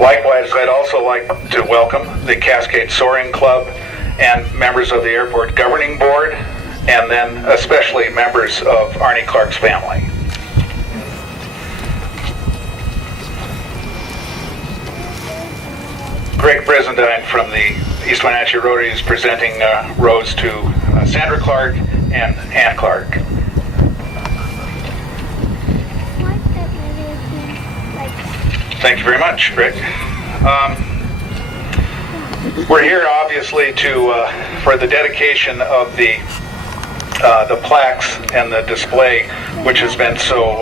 Likewise, I'd also like to welcome the Cascade Soaring Club and members of the Airport Governing Board, and then especially members of Arnie Clark's family. Greg Brizendine from the East Wenatchee Rotary is presenting rose to Sandra Clark and Ann Clark. Thank you very much, Rick. We're here obviously for the dedication of the plaques and the display, which has been so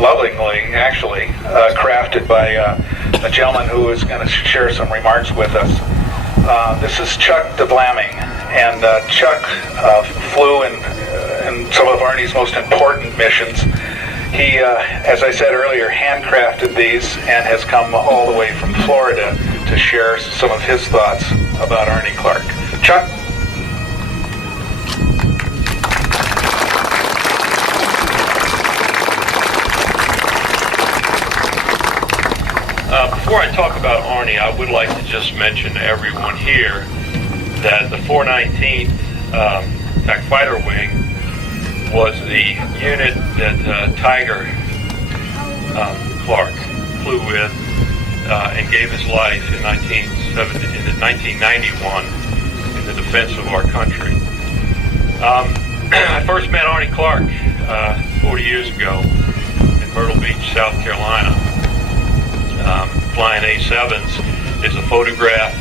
lovingly, actually, crafted by a gentleman who is going to share some remarks with us. This is Chuck DeBlamming, and Chuck flew in some of Arnie's most important missions. He, as I said earlier, handcrafted these and has come all the way from Florida to share some of his thoughts about Arnie Clark. Chuck? Before I talk about Arnie, I would like to just mention to everyone here that the 419th Attack Fighter Wing was the unit that Tiger Clark flew with and gave his life in 1991 in the defense of our country. I first met Arnie Clark 40 years ago in Myrtle Beach, South Carolina, flying A7s. There's a photograph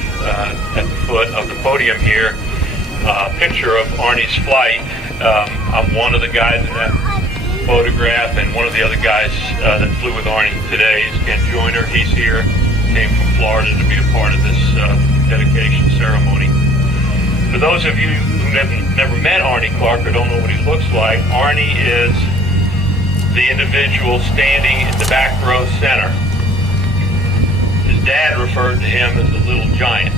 at the foot of the podium here, a picture of Arnie's flight. I'm one of the guys in that photograph, and one of the other guys that flew with Arnie today is Ken Joyner. He's here, came from Florida to be a part of this dedication ceremony. For those of you who never met Arnie Clark or don't know what he looks like, Arnie is the individual standing in the back row center. His dad referred to him as the little giant.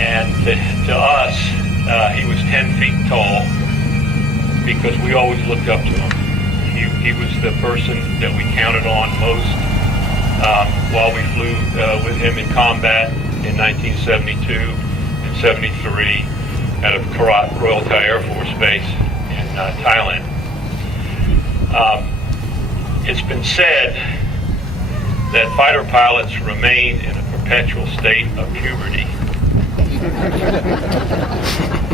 And to us, he was 10 feet tall because we always looked up to him. He was the person that we counted on most while we flew with him in combat in 1972 and 73 out of Karat Royal Thai Air Force Base in Thailand. It's been said that fighter pilots remain in a perpetual state of puberty.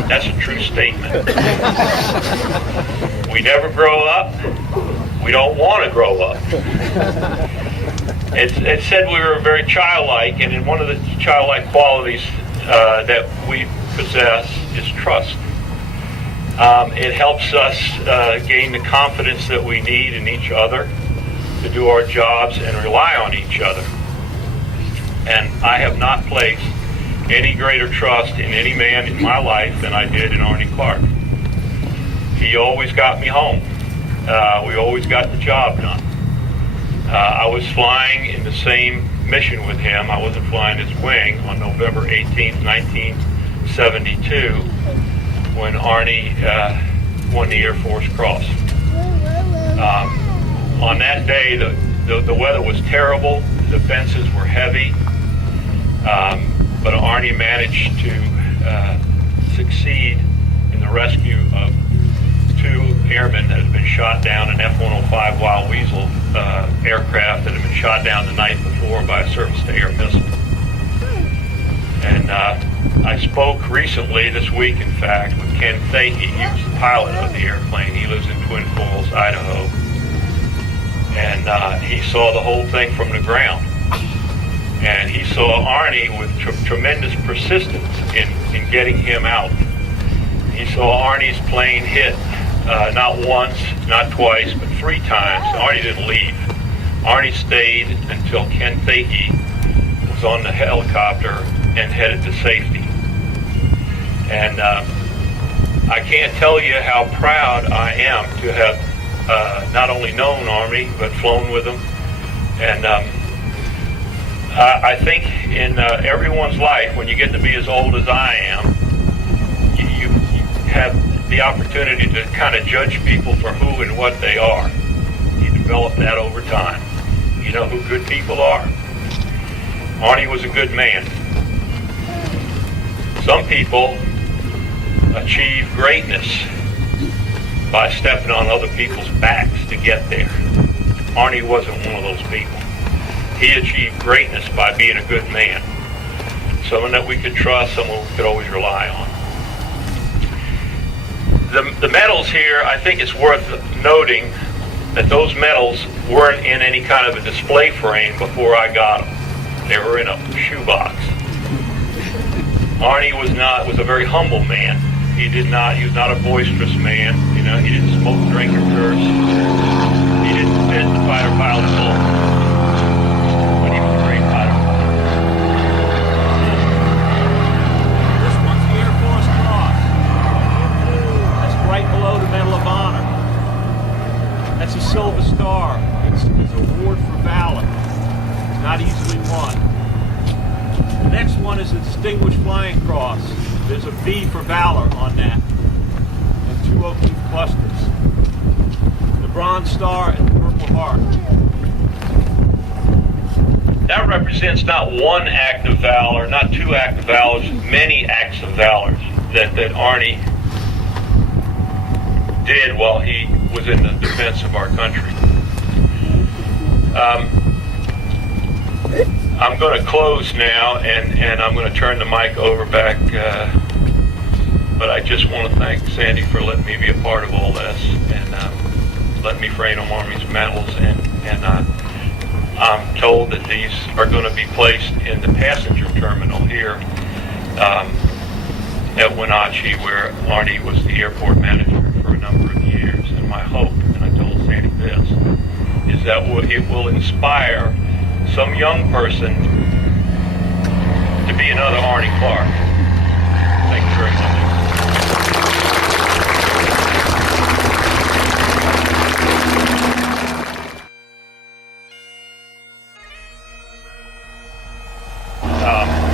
That's a true statement. We never grow up. We don't want to grow up. It's said we were very childlike, and in one of the childlike qualities that we possess is trust. It helps us gain the confidence that we need in each other to do our jobs and rely on each other. And I have not placed any greater trust in any man in my life than I did in Arnie Clark. He always got me home. We always got the job done. I was flying in the same mission with him. I wasn't flying his wing on November 18th, 1972, when Arnie won the Air Force Cross. On that day, the weather was terrible. The fences were heavy. But Arnie managed to succeed in the rescue of two airmen that had been shot down an F-105 Wild Weasel aircraft that had been shot down the night before by a surface-to-air missile. And I spoke recently, this week in fact, with Ken Fahey. He was the pilot of the airplane. He lives in Twin Falls, Idaho. And he saw the whole thing from the ground. And he saw Arnie with tremendous persistence in getting him out. He saw Arnie's plane hit not once, not twice, but 3 times. Arnie didn't leave. Arnie stayed until Ken Fahey was on the helicopter and headed to safety. And I can't tell you how proud I am to have not only known Arnie, but flown with him. And I think in everyone's life, when you get to be as old as I am, you have the opportunity to kind of judge people for who and what they are. You develop that over time. You know who good people are. Arnie was a good man. Some people achieve greatness by stepping on other people's backs to get there. Arnie wasn't one of those people. He achieved greatness by being a good man. Someone that we could trust, someone we could always rely on. The medals here, I think it's worth noting that those medals weren't in any kind of a display frame before I got them. They were in a shoebox. Arnie was a very humble man. He was not a boisterous man. You know, he didn't smoke, drink, or curse. He didn't fit the fighter pilot mold. But he was a great fighter pilot. This one's the Air Force Cross. That's right below the Medal of Honor. That's a Silver Star. It's an award for valor. It's not easily won. The next one is a Distinguished Flying Cross. There's a V for valor on that, and 2 oak leaf clusters. The Bronze Star and the Purple Heart. That represents not one act of valor, not 2 acts of valor, many acts of valor that Arnie did while he was in the defense of our country. I'm going to close now, and I'm going to turn the mic over back, but I just want to thank Sandy for letting me be a part of all this, and letting me frame Army's medals, and I'm told that these are going to be placed in the passenger terminal here at Wenatchee, where Arnie was the airport manager for a number of years. And my hope, and I told Sandy this, is that it will inspire some young person to be another Arnie Clark. Thank you very much.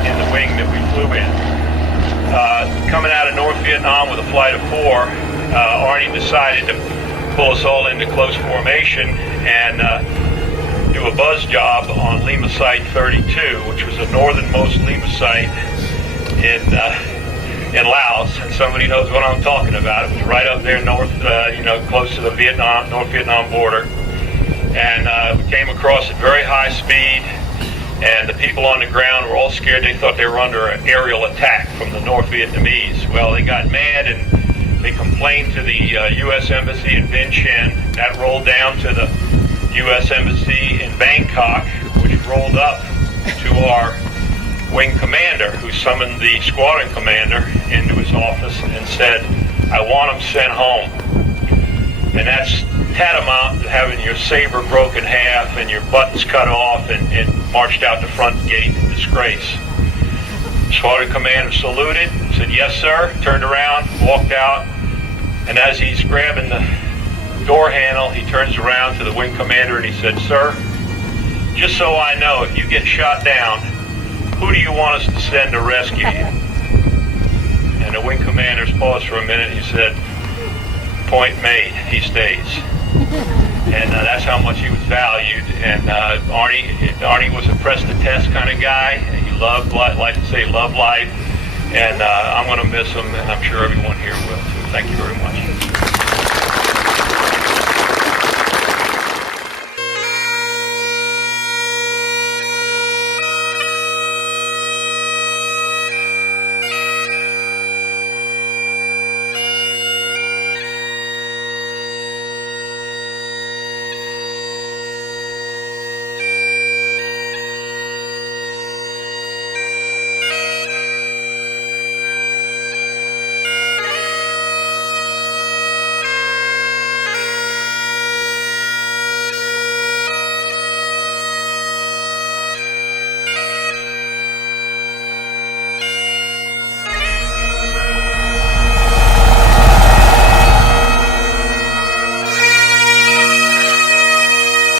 In the wing that we flew in. Coming out of North Vietnam with a flight of 4, Arnie decided to pull us all into close formation and do a buzz job on Lima Site 32, which was the northernmost Lima site in Laos, and somebody knows what I'm talking about. It was right up there north, close to the North Vietnam border, and we came across at very high speed, and the people on the ground were all scared. They thought they were under an aerial attack from the North Vietnamese. Well, they got mad and they complained to the U.S. Embassy in Vientiane. That rolled down to the U.S. Embassy in Bangkok, which rolled up to our wing commander, who summoned the squadron commander into his office and said, "I want him sent home." And that's tantamount to having your saber broken half and your buttons cut off and marched out the front gate in disgrace. Squadron commander saluted, said, "Yes, sir," turned around, walked out, and as he's grabbing the door handle, he turns around to the wing commander and he said, "Sir, just so I know, if you get shot down, who do you want us to send to rescue you?" And the wing commander's paused for a minute and he said, "Point made, he stays." And that's how much he was valued. And Arnie was a press to test kind of guy. He loved, like to say, loved life. And I'm going to miss him, and I'm sure everyone here will too. Thank you very much.